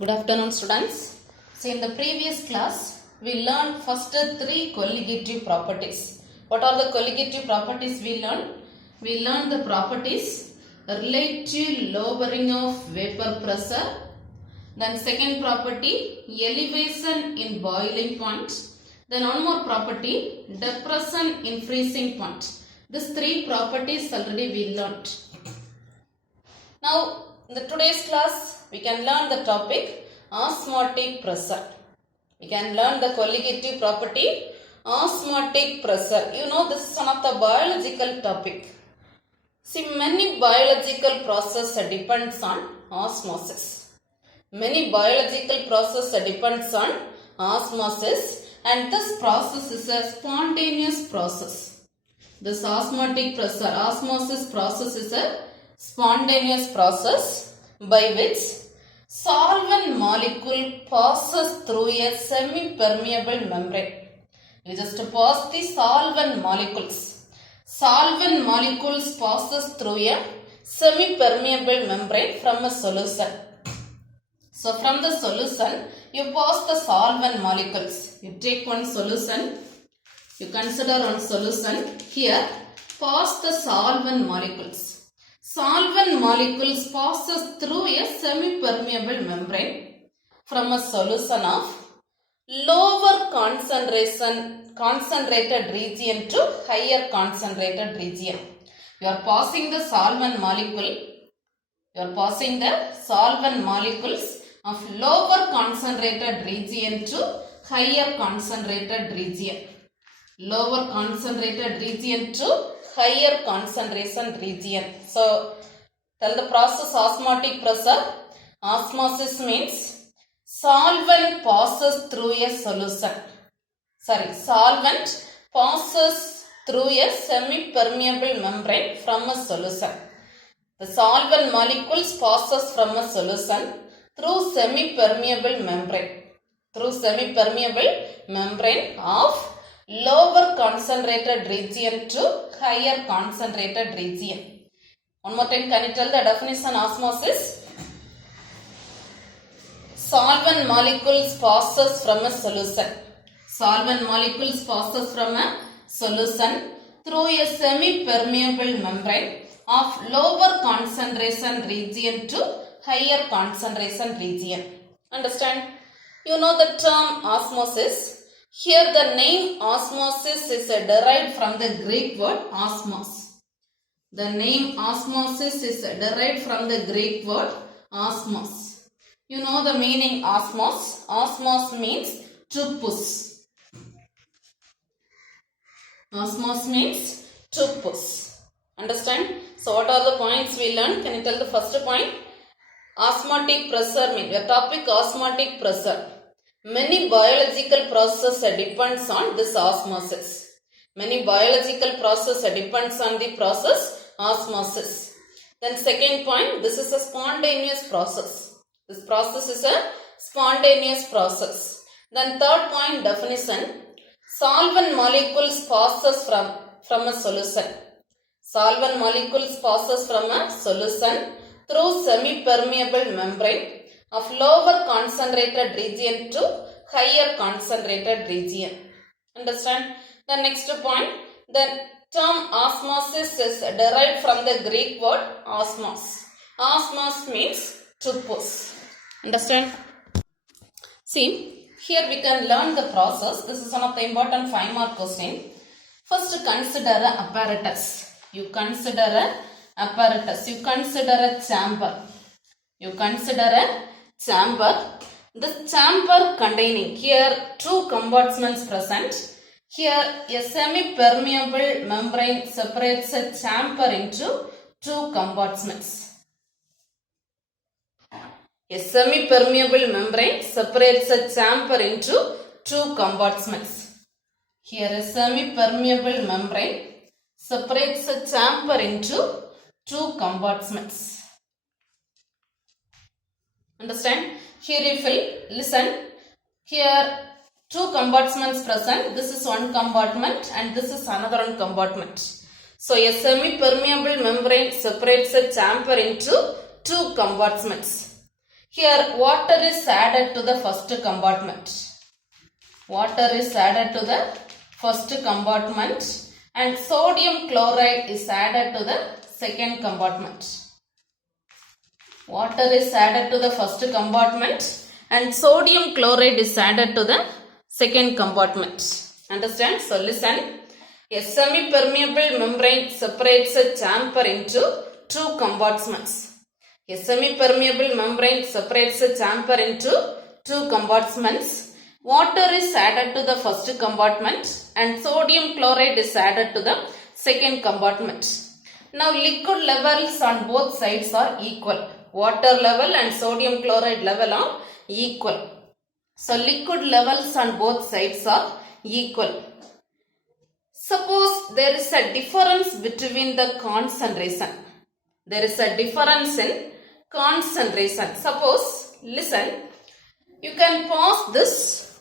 Good afternoon, students. So in the previous class we learned first three colligative properties. What are the colligative properties we learned? We learned the properties relative lowering of vapor pressure. Then second property, elevation in boiling point. Then one more property, depression in freezing point. These three properties already we learned. Now in the today's class we can learn the topic osmotic pressure. We can learn the colligative property osmotic pressure. You know, this is one of the biological topic. See, many biological processes depends on osmosis. Many biological processes depends on osmosis, and this process is a spontaneous process. This osmotic pressure, osmosis process is a spontaneous process by which solvent molecule passes through a semi-permeable membrane. You just pass the solvent molecules. Solvent molecules passes through a semi-permeable membrane from a solution. So from the solution, you pass the solvent molecules. You take one solution. You consider one solution. Here, pass the solvent molecules. Solvent molecules passes through a semi-permeable membrane from a solution of lower concentrated region to higher concentrated region. You are passing the solvent molecule. You are passing the solvent molecules of lower concentrated region to higher concentrated region. Lower concentrated region to higher concentration region. So, tell the process osmotic pressure. Osmosis means solvent passes through a solution. Solvent passes through a semi-permeable membrane from a solution. The solvent molecules passes from a solution through semi-permeable membrane. Through semi-permeable membrane of lower concentrated region to higher concentrated region. One more time, can you tell the definition osmosis? Solvent molecules passes from a solution. Solvent molecules passes from a solution through a semi-permeable membrane of lower concentration region to higher concentration region. Understand? You know the term osmosis. Here the name osmosis is derived from the Greek word osmos. The name osmosis is derived from the Greek word osmos. You know the meaning osmos. Osmos means to push. Osmos means to push. Understand? So what are the points we learned? Can you tell the first point? Osmotic pressure means, your topic osmotic pressure. Many biological processes depends on this osmosis. Many biological processes depends on the process osmosis. Then second point, this is a spontaneous process. This process is a spontaneous process. Then third point, definition. Solvent molecules passes from a solution. Solvent molecules passes from a solution through semi-permeable membrane of lower concentrated region to higher concentrated region. Understand? The next point, the term osmosis is derived from the Greek word osmos. Osmos means to push. Understand? See, here we can learn the process. This is one of the important 5-mark question. First, consider an apparatus. You consider an apparatus. You consider a chamber. You consider a chamber. The chamber containing here two compartments present. Here a semi-permeable membrane separates a chamber into two compartments. A semi-permeable membrane separates a chamber into two compartments. Here a semi-permeable membrane separates a chamber into two compartments. Understand? Here if you listen, here two compartments present. This is one compartment and this is another one compartment. So a semi-permeable membrane separates a chamber into two compartments. Here water is added to the first compartment. Water is added to the first compartment and sodium chloride is added to the second compartment. Water is added to the first compartment and sodium chloride is added to the second compartment. Understand? So listen. A semi-permeable membrane separates a chamber into two compartments. A semi-permeable membrane separates a chamber into two compartments. Water is added to the first compartment and sodium chloride is added to the second compartment. Now liquid levels on both sides are equal. Water level and sodium chloride level are equal. So liquid levels on both sides are equal. Suppose there is a difference between the concentration. There is a difference in concentration. Suppose, listen, you can pause this.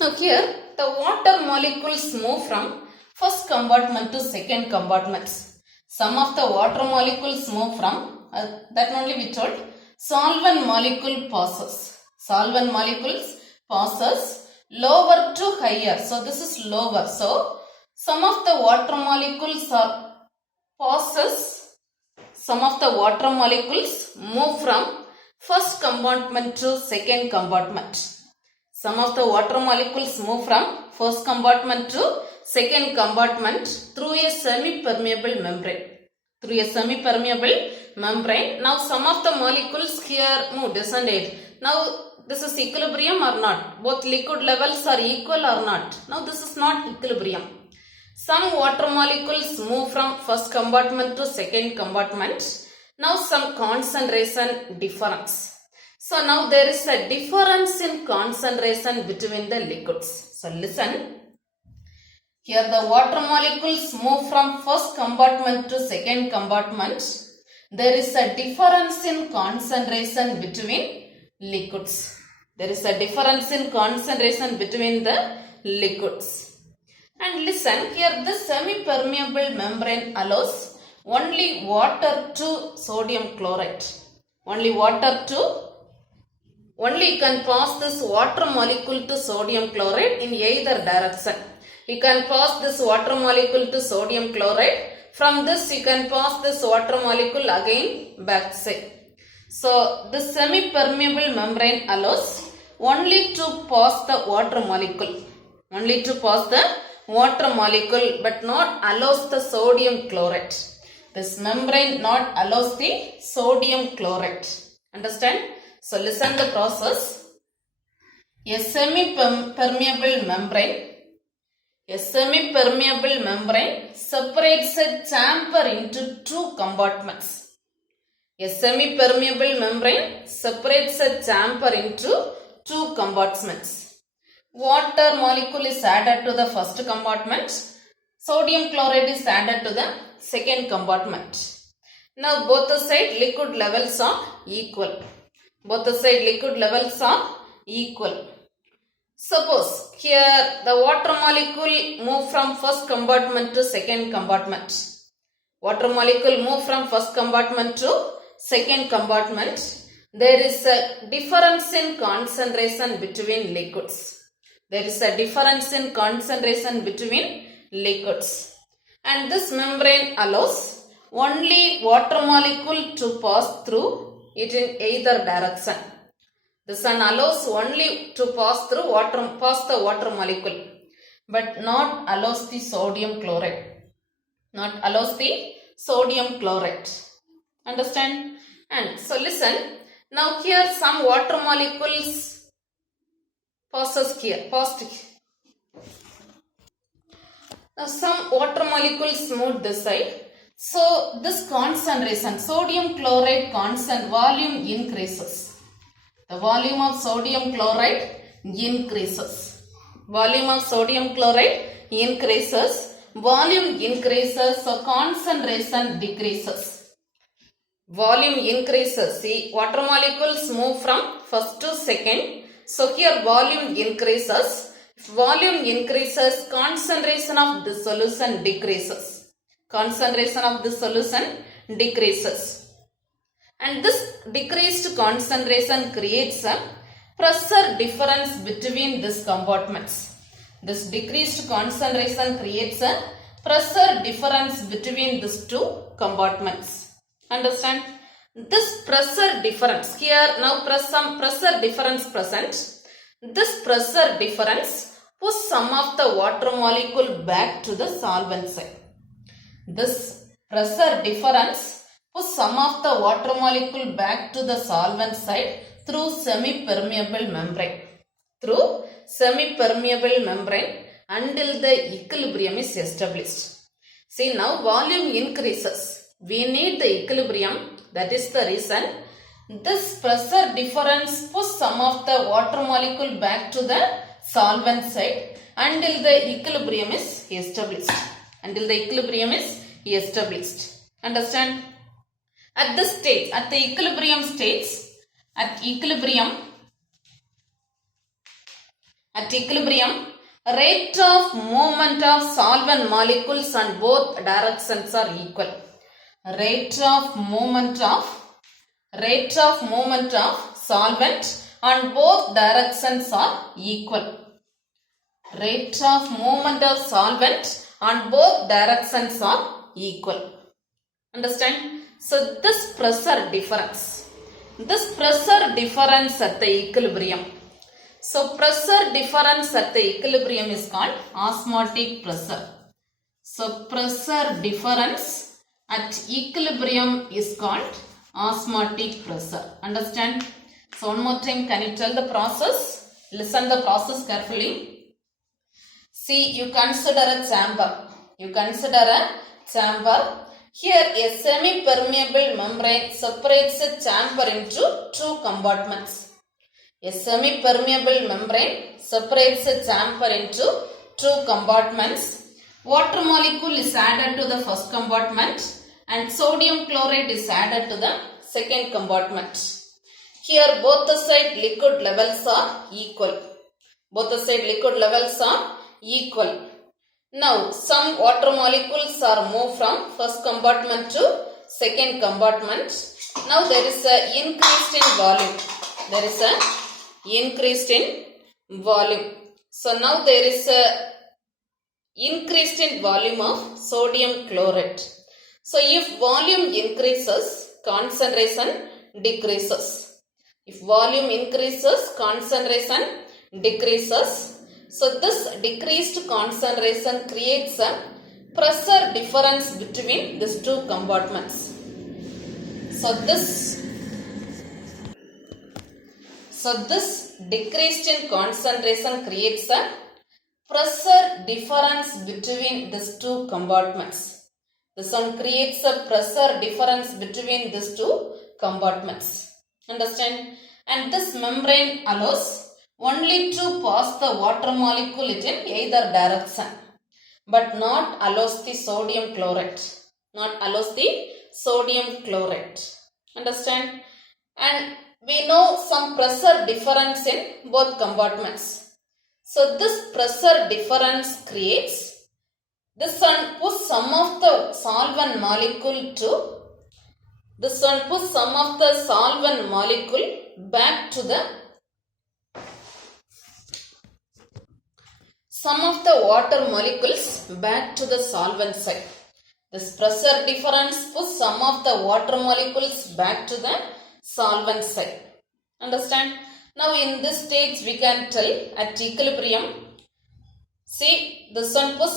Now here the water molecules move from first compartment to second compartment. Some of the water molecules move from, that only we told, solvent molecule passes. Solvent molecules passes lower to higher. So this is lower. So some of the water molecules are passes. Some of the water molecules move from first compartment to second compartment. Some of the water molecules move from first compartment to second compartment through a semi-permeable membrane. Through a semi-permeable membrane. Now some of the molecules here move, isn't it? Now this is equilibrium or not? Both liquid levels are equal or not? Now this is not equilibrium. Some water molecules move from first compartment to second compartment. Now some concentration difference. So now there is a difference in concentration between the liquids. So listen. Here the water molecules move from first compartment to second compartment. There is a difference in concentration between liquids. There is a difference in concentration between the liquids. And listen, here the semi-permeable membrane allows only water to sodium chloride. Only you can pass this water molecule to sodium chloride in either direction. You can pass this water molecule to sodium chloride. From this you can pass this water molecule again back side. So the semi-permeable membrane allows only to pass the water molecule. Only to pass the water molecule but not allows the sodium chloride. This membrane not allows the sodium chloride. Understand? So listen the process. A semi-permeable membrane. A semi-permeable membrane separates a chamber into two compartments. A semi-permeable membrane separates a chamber into two compartments. Water molecule is added to the first compartment. Sodium chloride is added to the second compartment. Now both the side liquid levels are equal. Both the side liquid levels are equal. Suppose here the water molecule move from first compartment to second compartment. Water molecule move from first compartment to second compartment. There is a difference in concentration between liquids. There is a difference in concentration between liquids. And this membrane allows only water molecule to pass through it in either direction. This one allows only to pass the water molecule, but not allows the sodium chloride. Not allows the sodium chloride. Understand? And so listen. Now here some water molecules passes here. Passed. Now some water molecules move this side. So this concentration, sodium chloride volume increases. The volume of sodium chloride increases. Volume of sodium chloride increases. Volume increases, so concentration decreases. Volume increases. See, water molecules move from first to second. So here volume increases. If volume increases, concentration of the solution decreases. Concentration of the solution decreases. And this decreased concentration creates a pressure difference between these compartments. This decreased concentration creates a pressure difference between these two compartments. Understand? This pressure difference, here now some pressure difference present. This pressure difference push some of the water molecule back to the solvent side. This pressure difference push some of the water molecule back to the solvent side through semi-permeable membrane. Through semi-permeable membrane until the equilibrium is established. See, now volume increases. We need the equilibrium. That is the reason this pressure difference push some of the water molecule back to the solvent side until the equilibrium is established. Until the equilibrium is established. Understand? At this stage, at the equilibrium stage, at equilibrium, rate of movement of solvent molecules on both directions are equal. Rate of movement of solvent on both directions are equal. Rate of movement of solvent on both directions are equal. Understand? So this pressure difference at the equilibrium. So pressure difference at the equilibrium is called osmotic pressure. So pressure difference at equilibrium is called osmotic pressure. Understand? So one more time, can you tell the process? Listen the process carefully. See, you consider a chamber. Here a semi-permeable membrane separates a chamber into two compartments. A semi-permeable membrane separates a chamber into two compartments. Water molecule is added to the first compartment and sodium chloride is added to the second compartment. Here both the side liquid levels are equal. Now some water molecules are moved from first compartment to second compartment. Now there is a increased in volume. So now there is a increased in volume of sodium chloride. So if volume increases, concentration decreases. If volume increases, concentration decreases. So this decreased concentration creates a pressure difference between these two compartments. So this decreased in concentration creates a pressure difference between these two compartments. This one creates a pressure difference between these two compartments. Understand? And this membrane allows only to pass the water molecule in either direction, but not allows the sodium chloride. Understand? And we know some pressure difference in both compartments. So this pressure difference creates this one push some of the solvent molecule back to the water molecules back to the solvent side. This pressure difference push some of the water molecules back to the solvent side. Understand? Now in this stage we can tell at equilibrium. See, this one push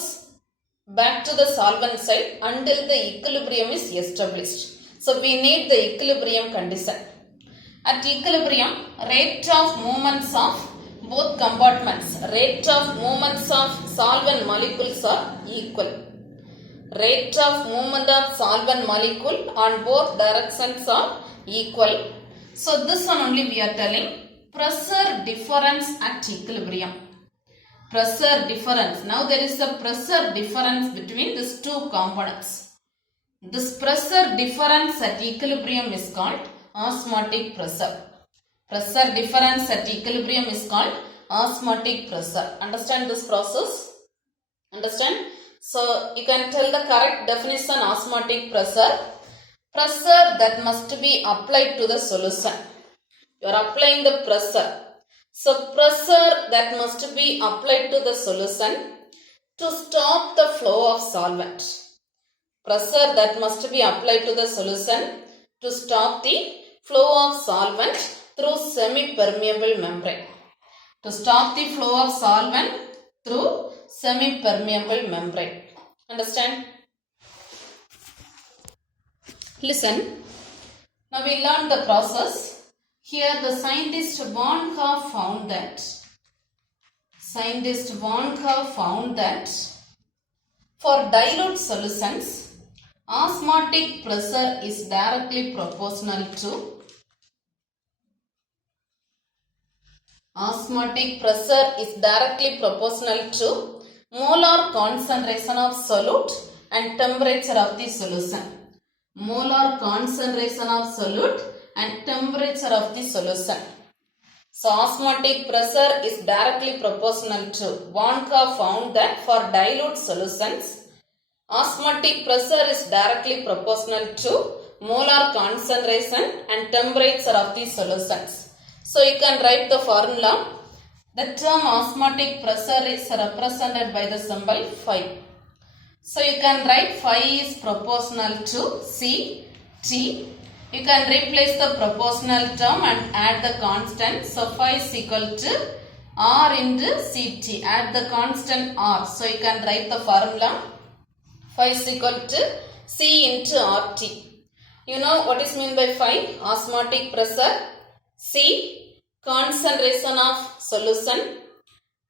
back to the solvent side until the equilibrium is established. So we need the equilibrium condition. At equilibrium, rate of movements of both compartments, rate of movements of solvent molecules are equal. Rate of movement of solvent molecule on both directions are equal. So this one only we are telling pressure difference at equilibrium. Pressure difference. Now there is a pressure difference between these two components. This pressure difference at equilibrium is called osmotic pressure. Pressure difference at equilibrium is called osmotic pressure. Understand this process? Understand? So you can tell the correct definition osmotic pressure. Pressure that must be applied to the solution. You are applying the pressure. So pressure that must be applied to the solution to stop the flow of solvent. Pressure that must be applied to the solution to stop the flow of solvent through semi-permeable membrane. To stop the flow of solvent through semi-permeable membrane. Understand? Listen. Now we learned the process. Here the scientist Bonhoeffer found that for dilute solutions, osmotic pressure is directly proportional to molar concentration of solute and temperature of the solution. Molar concentration of solute and temperature of the solution. So osmotic pressure is directly proportional to. Bonhoeffer found that for dilute solutions, osmotic pressure is directly proportional to molar concentration and temperature of the solutions. So you can write the formula. The term osmotic pressure is represented by the symbol phi. So you can write phi is proportional to Ct. You can replace the proportional term and add the constant. So phi is equal to R into Ct. Add the constant R. So you can write the formula. Phi is equal to C into RT. You know what is meant by phi? Osmotic pressure. C, concentration of solution.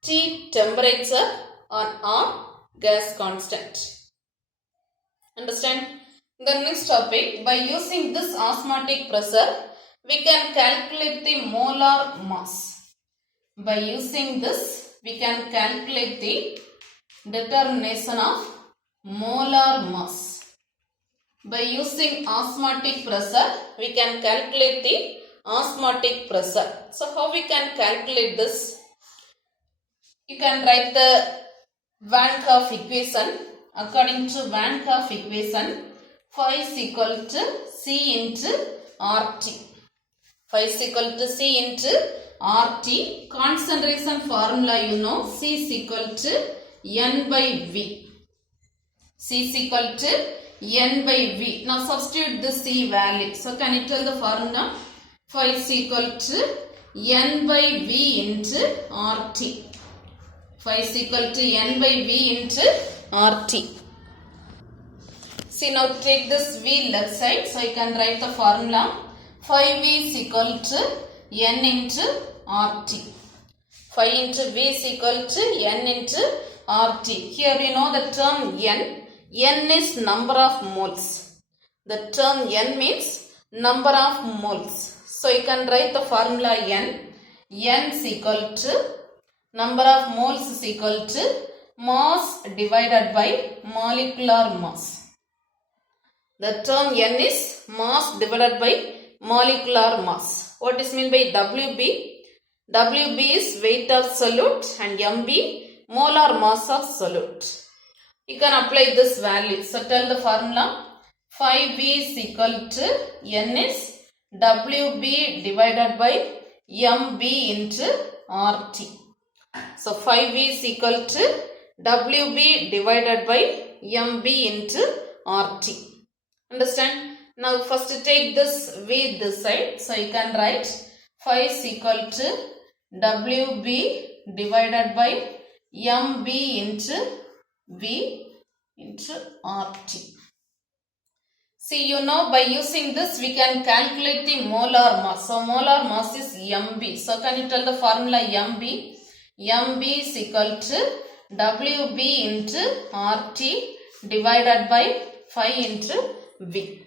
T, temperature. Or R, gas constant. Understand? The next topic, by using this osmotic pressure, we can calculate the molar mass. By using this, we can calculate the determination of molar mass. By using osmotic pressure, we can calculate the osmotic pressure. So how we can calculate this? You can write the Van Hoff equation. According to Van Hoff equation, phi is equal to C into RT. Phi is equal to C into RT. Concentration formula you know, C is equal to N by V. C is equal to N by V. Now substitute the C value. So can you tell the formula? Phi is equal to N by V into RT. Phi is equal to N by V into RT. See, now take this V left side. So you can write the formula. Phi V is equal to N into RT. Phi into V is equal to N into RT. Here we know the term N. N is number of moles. The term N means number of moles. So you can write the formula N. N is equal to number of moles is equal to mass divided by molecular mass. The term N is mass divided by molecular mass. What is meant by WB? WB is weight of solute and MB molar mass of solute. You can apply this value. So tell the formula. Phi V is equal to N is WB divided by MB into RT. So phi V is equal to WB divided by MB into RT. Understand? Now first take this V this side. So you can write phi is equal to WB divided by MB into V into RT. See, you know, by using this we can calculate the molar mass. So molar mass is MB. So can you tell the formula MB? MB is equal to WB into RT divided by phi into V.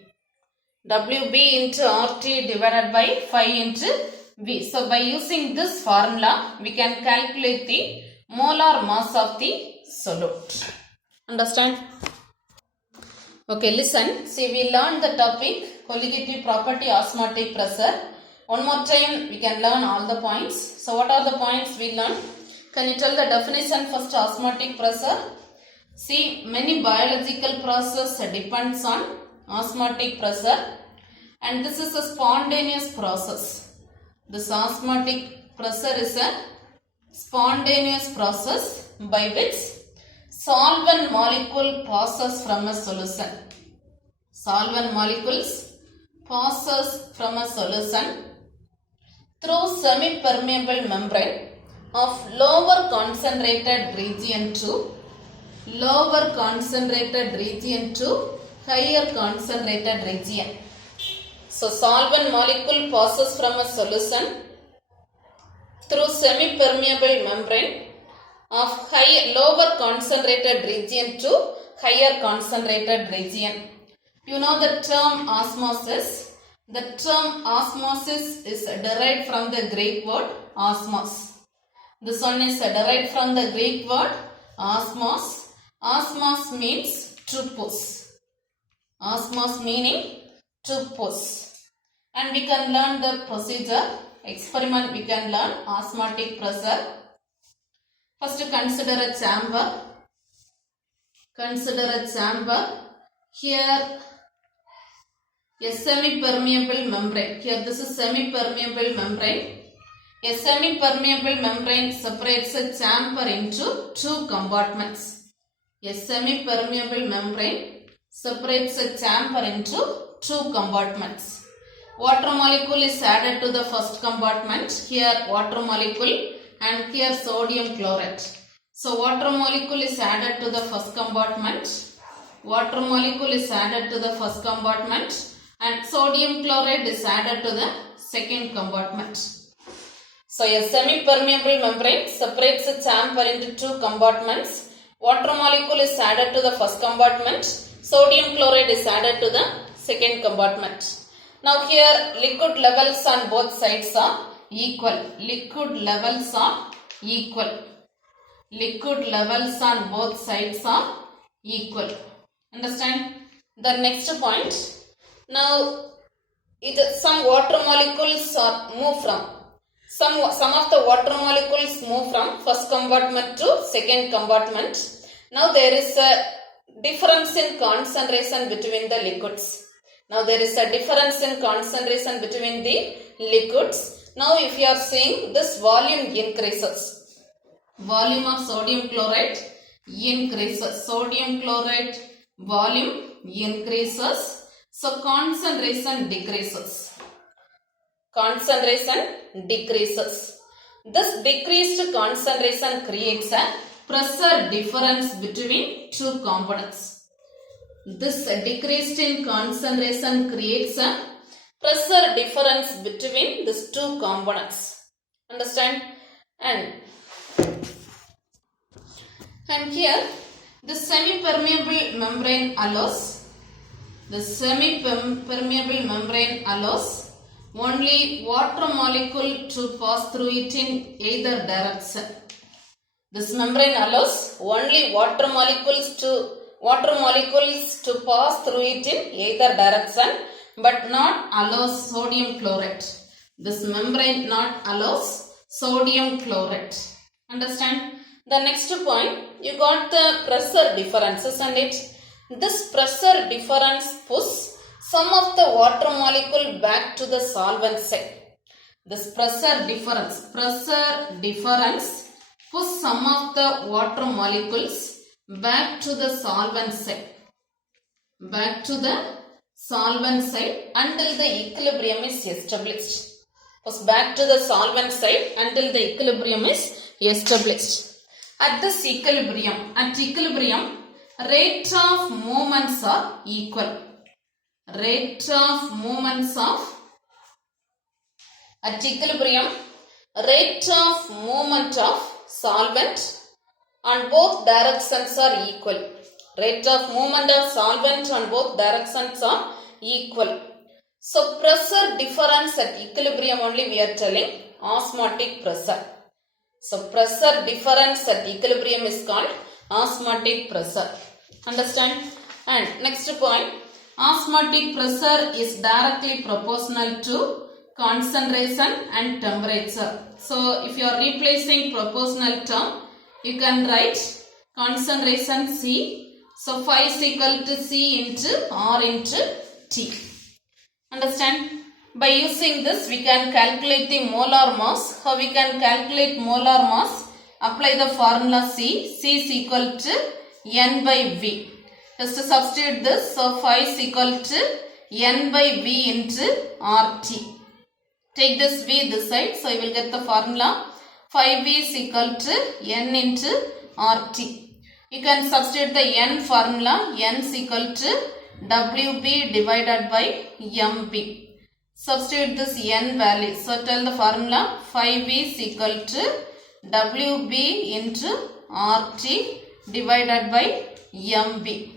WB into RT divided by phi into V. So by using this formula, we can calculate the molar mass of the solute. Understand? Okay, listen. See, we learned the topic colligative property osmotic pressure. One more time, we can learn all the points. So what are the points we learned? Can you tell the definition first? Osmotic pressure. See, many biological process depends on osmotic pressure, and this is a spontaneous process. This osmotic pressure is a spontaneous process by which solvent molecule passes from a solution. Solvent molecules passes from a solution through semi-permeable membrane of lower concentrated region to higher concentrated region. So solvent molecule passes from a solution through semi-permeable membrane of lower concentrated region to higher concentrated region. You know the term osmosis. The term osmosis is derived from the Greek word osmos. This one is derived from the Greek word osmos. Osmos means to push. Osmos meaning to push. And we can learn the procedure. Experiment we can learn osmotic pressure. First consider a chamber. Here a semi-permeable membrane. Here this is semi-permeable membrane. A semi-permeable membrane separates a chamber into two compartments. A semi-permeable membrane separates a chamber into two compartments. Water molecule is added to the first compartment. Here water molecule and here sodium chloride. So water molecule is added to the first compartment. Water molecule is added to the first compartment and sodium chloride is added to the second compartment. So a semi-permeable membrane separates a chamber into two compartments. Water molecule is added to the first compartment. Sodium chloride is added to the second compartment. Now here liquid levels on both sides are equal. Liquid levels are equal. Liquid levels on both sides are equal. Understand? The next point. Now some water molecules are move from. Some of the water molecules move from first compartment to second compartment. Now there is a difference in concentration between the liquids. Now there is a difference in concentration between the liquids. Now if you are seeing this volume increases. Volume of sodium chloride increases. Sodium chloride volume increases. So concentration decreases. Concentration decreases. This decreased concentration creates a pressure difference between two components. This decreased in concentration creates a pressure difference between these two components. Understand? And here the semi-permeable membrane allows only water molecule to pass through it in either direction. This membrane allows only water molecules to pass through it in either direction, but not allows sodium chloride. This membrane not allows sodium chloride. Understand? The next point, you got the pressure differences and this pressure difference pushes some of the water molecule back to the solvent side. This pressure difference pushes some of the water molecules back to the solvent side. Until the equilibrium is established. Push back to the solvent side until the equilibrium is established. At equilibrium, rate of movements are equal. At equilibrium, rate of movement of solvent on both directions are equal. Rate of movement of solvent on both directions are equal. So pressure difference at equilibrium only we are telling osmotic pressure. So pressure difference at equilibrium is called osmotic pressure. Understand? And next point, osmotic pressure is directly proportional to concentration and temperature. So if you are replacing proportional term, you can write concentration C, So phi is equal to C into R into T. Understand? By using this, we can calculate the molar mass. How we can calculate molar mass? Apply the formula C. C is equal to N by V. Just to substitute this, so phi is equal to N by V into RT. Take this V this side, so you will get the formula. Phi V is equal to N into RT. You can substitute the N formula. N is equal to WB divided by MB. Substitute this N value. So tell the formula. Phi V is equal to WB into RT divided by MB.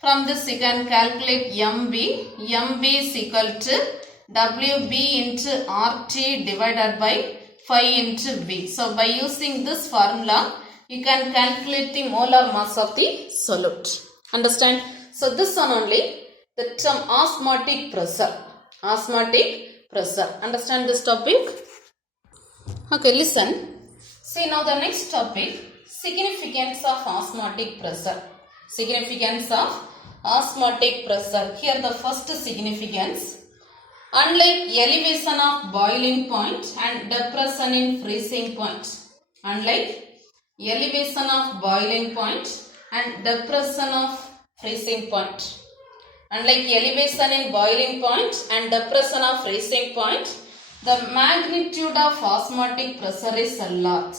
From this you can calculate MB. MB is equal to WB into RT divided by phi into V. So by using this formula, you can calculate the molar mass of the solute. Understand? So this one only, the term osmotic pressure. Osmotic pressure. Understand this topic? Okay, listen. See now the next topic, significance of osmotic pressure. Significance of osmotic pressure. Here the first significance. Unlike elevation of boiling point and depression in freezing point. Unlike elevation of boiling point and depression of freezing point. Unlike elevation in boiling point and depression of freezing point, the magnitude of osmotic pressure is large.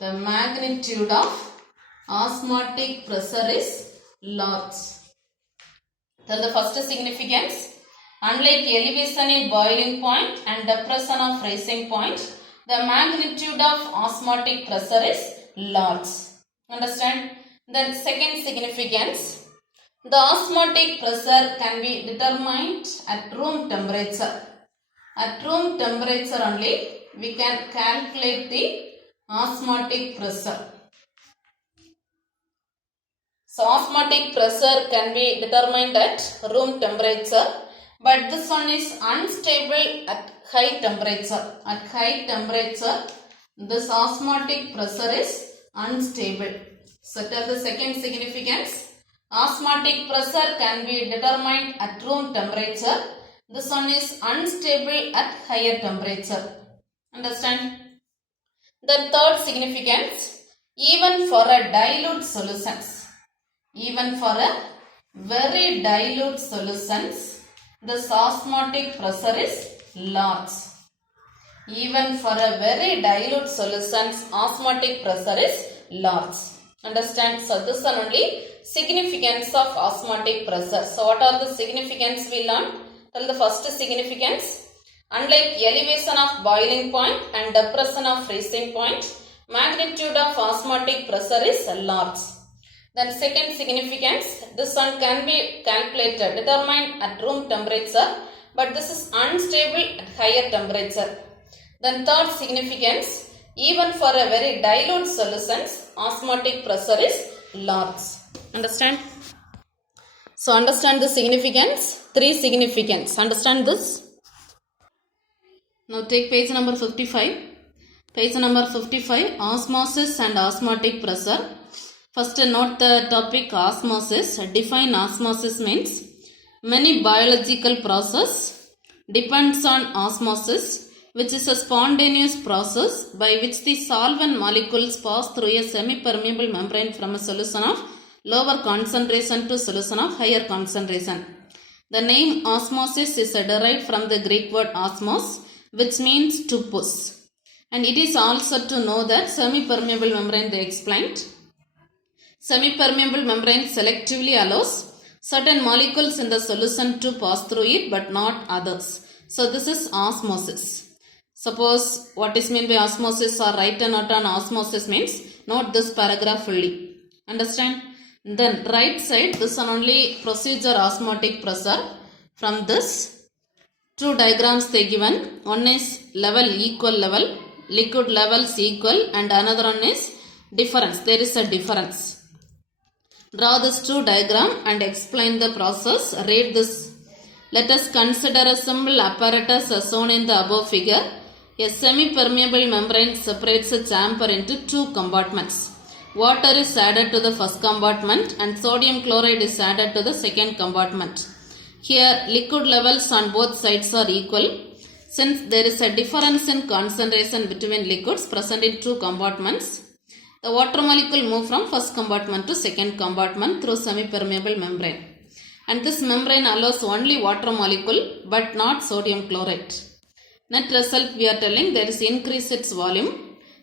The magnitude of osmotic pressure is large. Then the first significance. Unlike elevation in boiling point and depression of freezing point, the magnitude of osmotic pressure is large. Understand? Then second significance. The osmotic pressure can be determined at room temperature. At room temperature only we can calculate the osmotic pressure. So osmotic pressure can be determined at room temperature. But this one is unstable at high temperature. At high temperature, this osmotic pressure is unstable. So tell the second significance. Osmotic pressure can be determined at room temperature. This one is unstable at higher temperature. Understand? The third significance. Even for a dilute solutions. Even for a very dilute solutions, this osmotic pressure is large. Even for a very dilute solutions, osmotic pressure is large. Understand? So this one only significance of osmotic pressure. So what are the significance we learned? Tell the first significance. Unlike elevation of boiling point and depression of freezing point, magnitude of osmotic pressure is large. Then second significance, this one can be calculated, determined at room temperature, but this is unstable at higher temperature. Then third significance, even for a very dilute solutions, osmotic pressure is large. Understand? So understand the significance, three significance. Understand this? Now take page number 55. Page number 55, osmosis and osmotic pressure. First note the topic osmosis. Define osmosis means many biological process depends on osmosis, which is a spontaneous process by which the solvent molecules pass through a semi-permeable membrane from a solution of lower concentration to solution of higher concentration. The name osmosis is derived from the Greek word osmos, which means to push. And it is also to know that semi-permeable membrane they explained. Semi-permeable membrane selectively allows certain molecules in the solution to pass through it but not others. So this is osmosis. Suppose what is meant by osmosis or right or not on osmosis means note this paragraph fully. Understand? Then right side, this one only procedure osmotic pressure. From this two diagrams they given. One is level equal level, liquid levels equal, and another one is difference. There is a difference. Draw this two diagram and explain the process. Read this. Let us consider a simple apparatus as shown in the above figure. A semi-permeable membrane separates a chamber into two compartments. water is added to the first compartment and sodium chloride is added to the second compartment. Here liquid levels on both sides are equal. Since there is a difference in concentration between liquids present in two compartments, the water molecule move from first compartment to second compartment through semi-permeable membrane. And this membrane allows only water molecule but not sodium chloride. Net result, we are telling there is increase its volume.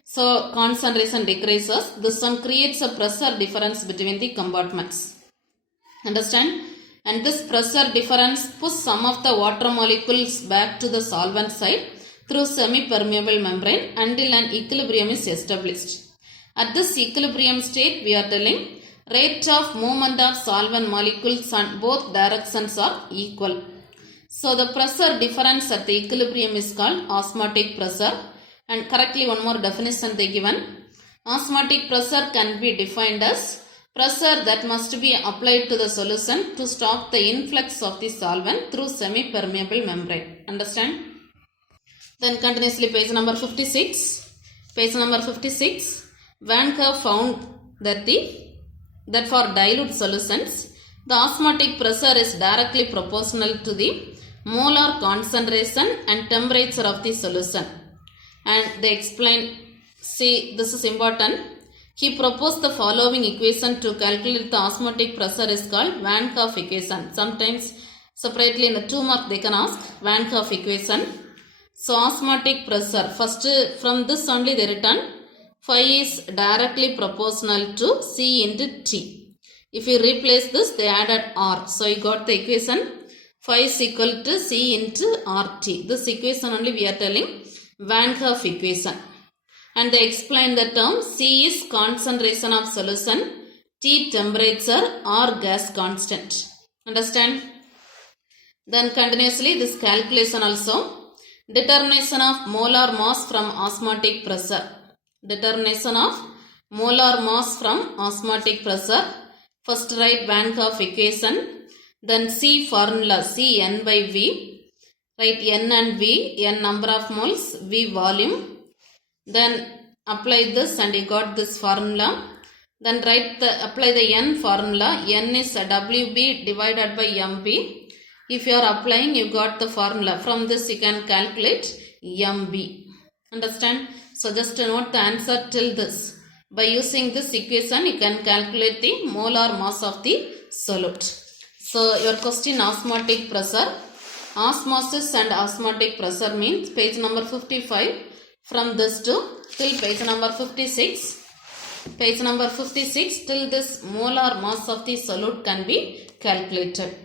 So concentration decreases. This one creates a pressure difference between the compartments. Understand? And this pressure difference pushes some of the water molecules back to the solvent side through semi-permeable membrane until an equilibrium is established. At this equilibrium state, we are telling rate of movement of solvent molecules on both directions are equal. So the pressure difference at the equilibrium is called osmotic pressure. And correctly one more definition they given. Osmotic pressure can be defined as pressure that must be applied to the solution to stop the influx of the solvent through semi-permeable membrane. Understand? Then continuously page number 56. Page number 56. Van Kerr found that for dilute solutions, the osmotic pressure is directly proportional to the molar concentration and temperature of the solution. And they explain, see, this is important. He proposed the following equation to calculate the osmotic pressure is called Van Kerr equation. Sometimes separately in the 2 mark they can ask Van Kerr equation. So osmotic pressure, first from this only they written phi is directly proportional to C into T. If you replace this, they added R. So you got the equation phi is equal to C into RT. This equation only we are telling Van Kerr equation. And they explain the term C is concentration of solution, T temperature or gas constant. Understand? Then continuously this calculation also. Determination of molar mass from osmotic pressure. Determination of molar mass from osmotic pressure. First write Van Kerr equation. Then C formula, C N by V. Write N and V, N number of moles, V volume. Then apply this and you got this formula. Then apply the N formula. N is WB divided by MB. If you are applying, you got the formula. From this you can calculate MB. Understand? So just note the answer till this. By using this equation, you can calculate the molar mass of the solute. So your question, osmotic pressure. Osmosis and osmotic pressure means page number 55 from this to till page number 56. Page number 56 till this molar mass of the solute can be calculated.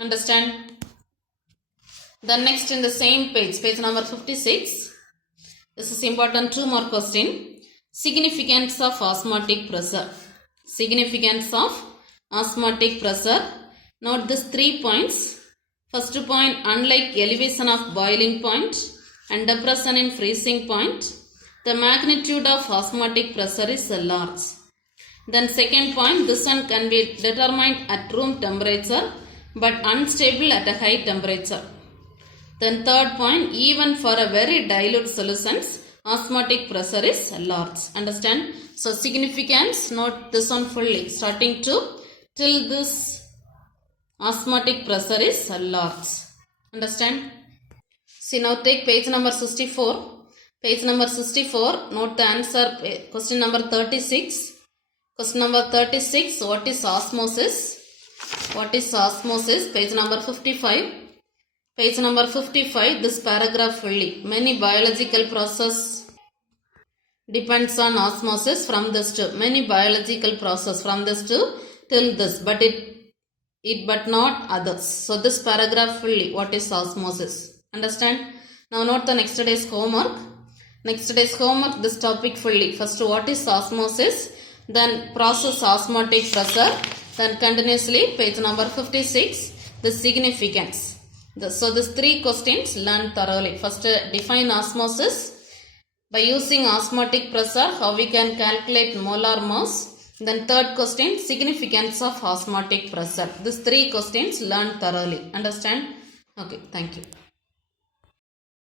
Understand? Then next in the same page, page number 56. This is important 2 more question. Significance of osmotic pressure. Significance of osmotic pressure. Note these 3 points. First point, unlike elevation of boiling point and depression in freezing point, the magnitude of osmotic pressure is large. Then second point, this one can be determined at room temperature but unstable at a high temperature. Then third point, even for a very dilute solutions, osmotic pressure is large. Understand? So significance, note this one fully, starting to till this osmotic pressure is large. Understand? See, now take page number 64. Page number 64, note the answer, question number 36. Question number 36, what is osmosis? What is osmosis? Page number 55. Page number 55, this paragraph fully. Many biological process depends on osmosis from this to. Many biological process from this to till this. But not others. So this paragraph fully, what is osmosis? Understand? Now note the next day's homework. Next day's homework, this topic fully. First, what is osmosis? Then process osmotic pressure. Then continuously, page number 56, the significance. So these 3 questions learn thoroughly. First, define osmosis. By using osmotic pressure, how we can calculate molar mass. Then third question, significance of osmotic pressure. These 3 questions learn thoroughly. Understand? Okay, thank you.